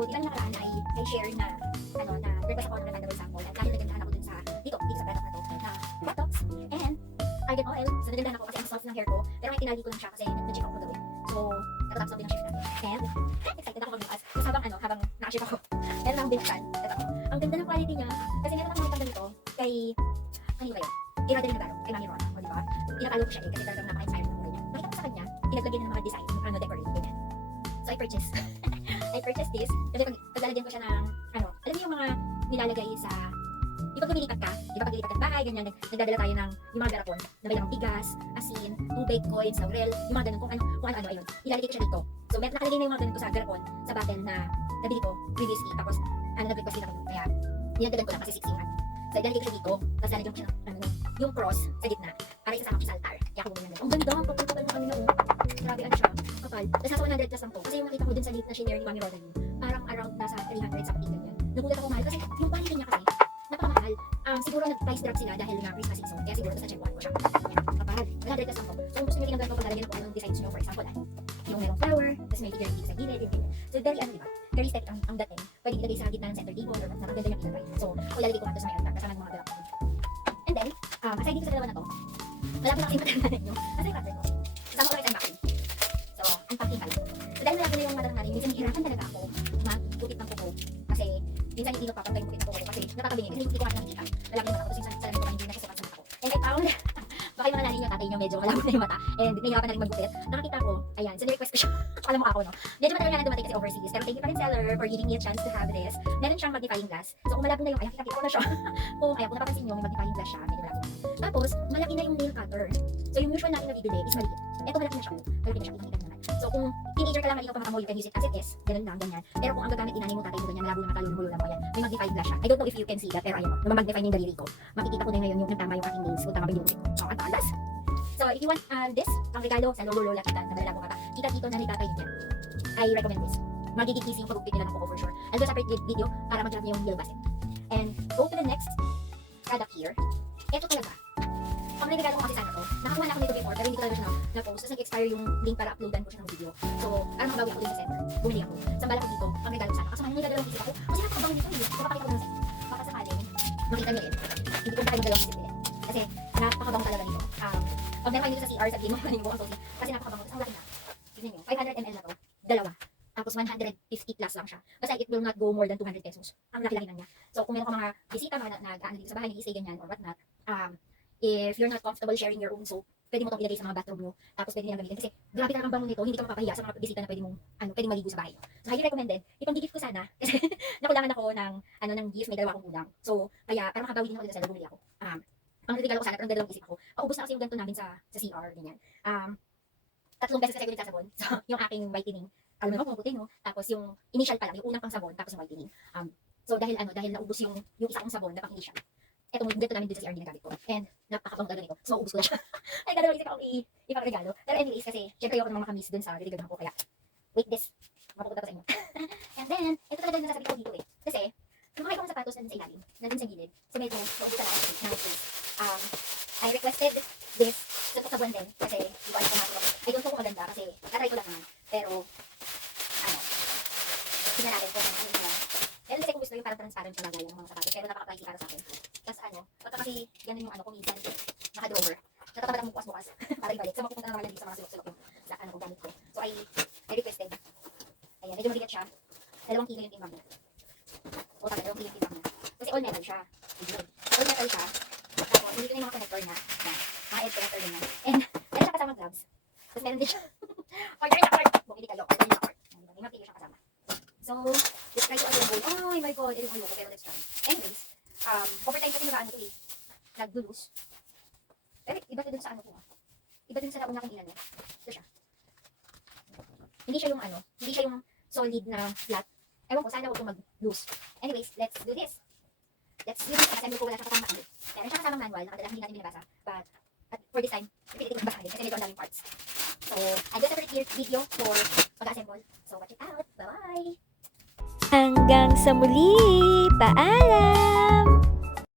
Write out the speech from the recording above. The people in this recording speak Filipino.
So, di ba nakaraan ay share na, na request ako ng refundable sample at dahil nagandahan ako dun sa, dito sa product na to, na botox and argan oil. So, nagandahan ako kasi ang soft ng hair ko, pero may tinali ko lang siya kasi nag-check ako gawin. So, natatapos ako din ang shift natin. And, excited ako magbukas. Tapos habang nakaship ako, meron akong binuksan. Ito. Ang ganda ng quality niya, kasi meron akong nakita ganito kay, ano ba yun? Irada ni Nagaro, kay Mami Ron, o diba? Pinapalo ko siya kasi talagang napaka-inspired ng kulay niya. Nakita ko sa kanya, pinaglagyan ng mga design, decorate, ganyan. So, I purchased this, kasi paglalagyan ko siya ng, alam mo yung mga nilalagay sa, di ba pag lumilipat ka, ng bahay, ganyan, nagdadala tayo ng, yung mga garapon, nabay ng bigas, asin, tubig, coins, laurel, yung mga ganun, kung ano, ayun. Ilalagay ko siya dito. So, nakalagay na yung mga ganun ko sa garapon, sa bottle na nabili ko previously, tapos, nag-request din ako dun, kaya, dinagdagan ko lang kasi 16 months. So, ilalagay ko siya dito, tapos lalagyan ko siya ng, yung cross sa gitna, para isasama ko sa altar. Kaya ako ganyan. Ang ganda, kapal na kanina, grabe, ano siya, kapal. Tapos nasa 100 plus lang to, kasi yung nakita ko dun sa link na shinare ni Mami Rodan, parang around nasa 300 sa pating ganyan. Nagulat ako mahal, kasi yung quality niya kasi, napakamahal. Siguro nag-price drop sila dahil nga Christmas season, kaya siguro sa check one ko siya. Kapal, 100 plus lang to. So, kung gusto nyo ginagawa ko, lalagyan ko anong designs nyo, for example, yung merong flower, tapos may figure sa gilid, yung ganyan. So, very diba? Very aesthetic ang dating. Pwede ilagay sa gitna ng center table, or nakaganda yung ilagay. So, kung lalagay ko nga to sa may altar, kasama ng mga garap. And then, aside dito sa dalawa na to, malaki na kasi yung pattern natin nyo. Asa yung pattern ko? Kasama ko ulit unboxing. So, unpacking pala. So, dahil malaki na yung pattern natin, minsan hihirapan talaga ako magpupit ng kuko. Kasi, minsan hindi nagpapantay yung pupit ng kuko. Kasi, nakakabingin. Kasi hindi ko kasi nakikita. Malaki yung mata ko. Tapos, minsan salamin ko pa hindi nagkasukat sa mata ko. And I found, baka yung mga nanay nyo, tatay nyo, medyo malabo na yung mata. And nahihirapan na rin magpupit. Nakakita ko, ayan, so na-request ko siya. Alam mo ako, no? Medyo matagal na dumating kasi overseas. Pero thank you pa rin seller for giving me a chance to have this. Meron siyang magnifying glass. So, kung malabo na yung, ayan, kita ko na siya. Kung napapansin nyo, may magnifying glass siya. Medyo malabo. Tapos, malaki na yung nail cutter. So, yung usual natin na bibili is maliit. Ito malaki na siya. Malaki na siya. Kita naman. So, kung teenager ka lang, maliit ka pa mo, you can use it as it is. Ganun lang, ganyan. Pero kung ang gagamit inanay mo, tatay mo, ganyan, malabo na mata, hulo lang mo yan. May magnifying glass siya. I don't know if you can see that, pero ayun, namamagnify yung daliri ko. Makikita ko na ngayon yung tama yung aking nails, kung tama ba yung music ko. So, ang talas. So, if you want this, ang regalo sa lolo-lola kita, na malalago ka pa, kita dito na ni tatay niya. I recommend this. Magiging easy yung pag-upit nila ng kuko for sure. I'll do a separate video para mag-grab yung yellow basket. And go to the next product here. Ito talaga. Ang regalo ko kasi sana to, nakakuha na ako nito before, pero hindi ko talaga siya na-post. Tapos nag-expire yung link para uploadan ko siya ng video. So, parang mabawi ako din sa center. Bumili ako. Sambala ko dito, ang regalo ko sana. Kasi may nagdalawang isip ako, kasi napakabango nito eh. Napakita ko ng set. Baka sakaling, makita nyo hindi ko pa kayo magdalawang isip nila. Kasi napakabango talaga nito. Pag meron kayo dito sa CR, sabihin mo kanin mo ang sauce. Kasi napakabango. Tapos ang laki na. Tignan nyo, 500 ml na to. Dalawa. Tapos 150 plus lang siya. Basta it will not go more than 200 pesos. Ang laki-laki lang niya. So, kung meron ka mga bisita, mga nag-ano dito sa bahay, nag-stay ganyan, or whatnot, if you're not comfortable sharing your own soap, pwede mo itong ilagay sa mga bathroom nyo. Tapos pwede nilang gamitin. Kasi grabe talagang bango nito, hindi ka mapapahiya sa mga bisita na pwede mong, pwedeng maligo sa bahay. So, highly recommended. Itong gift ko sana, kasi nakulangan ako ng gift, may dalawa akong kulang. So, kaya, para makabawi din ako dito sa bumili ako. Ang regalo ko sana, pero ang dalawang isip ako. Paubos na kasi yung ganito namin sa CR, ganyan. 3 beses kasi ako nagsasabon. So, yung aking whitening, alam mo, kumukutin, no? Tapos yung initial pa lang, yung unang pang sabon, tapos yung whitening. So, dahil naubos yung isa kong sabon na pang initial. Eto mo, dito namin dito sa CR ginagamit ko. And, napakabango talaga nito. So, maubos ko na siya. Ay, dalawang isip akong ipag-regalo. Pero anyways, kasi, syempre ayoko namang makamis dun sa regalo ko. Kaya, wait this. Mapupunta ko sa inyo. And then, ito talaga yung nasasabi ko dito eh. Kasi, kung makikita ko ng sapatos na dun sa ilalim, na dun sa gilid, so medyo, maubos na lang na space. I requested this sa buwan din kasi hindi ko alam kung makakita ko. I don't know kung maganda kasi natry ko lang naman. Pero, tignan natin kung ano yun. Meron kasi kung gusto yung parang transparent siya lagay ng mga sapatos. Pero napaka-pricey para sa akin. Tapos pagka kasi ganun yung kung minsan naka-drawer. Natatamad ang bukas-bukas para ibalik. So mapupunta na naman dito sa mga sulok-sulok yung gamit ko. So I requested. Ayan, medyo mabigat siya. 2 kilo yung timbang niya. O tama, 2 kilo yung timbang niya. Kasi all metal siya. All metal siya. Tapos, hindi ko na yung mga connector na. Mga edge connector din yan. And, meron siya kasama gloves. Tapos, meron din siya. Order na cord. Bumili kayo. Order na cord. May mapili siya kasama. So, let's try to order bowl. Oh my god. Ito yung ayoko. Pero let's try. Anyways, overtime kasi nag-ano to eh. Nag-lulus. Pero, iba to dun sa ano ko. Iba dun sa nauna kong inano. Ito siya. Hindi siya yung solid na flat. Ewan ko, sana huwag ko mag-loose. Anyways, let's do this. Assemble ko, wala siyang kasama ulit. Meron siyang kasamang manual, nakadala hindi natin binabasa. But, for this time, pipilitin ko magbasa din kasi medyo ang daming parts. So, I'll do a separate video for mag-assemble. So, watch it out. Bye-bye! Hanggang sa muli! Paalam!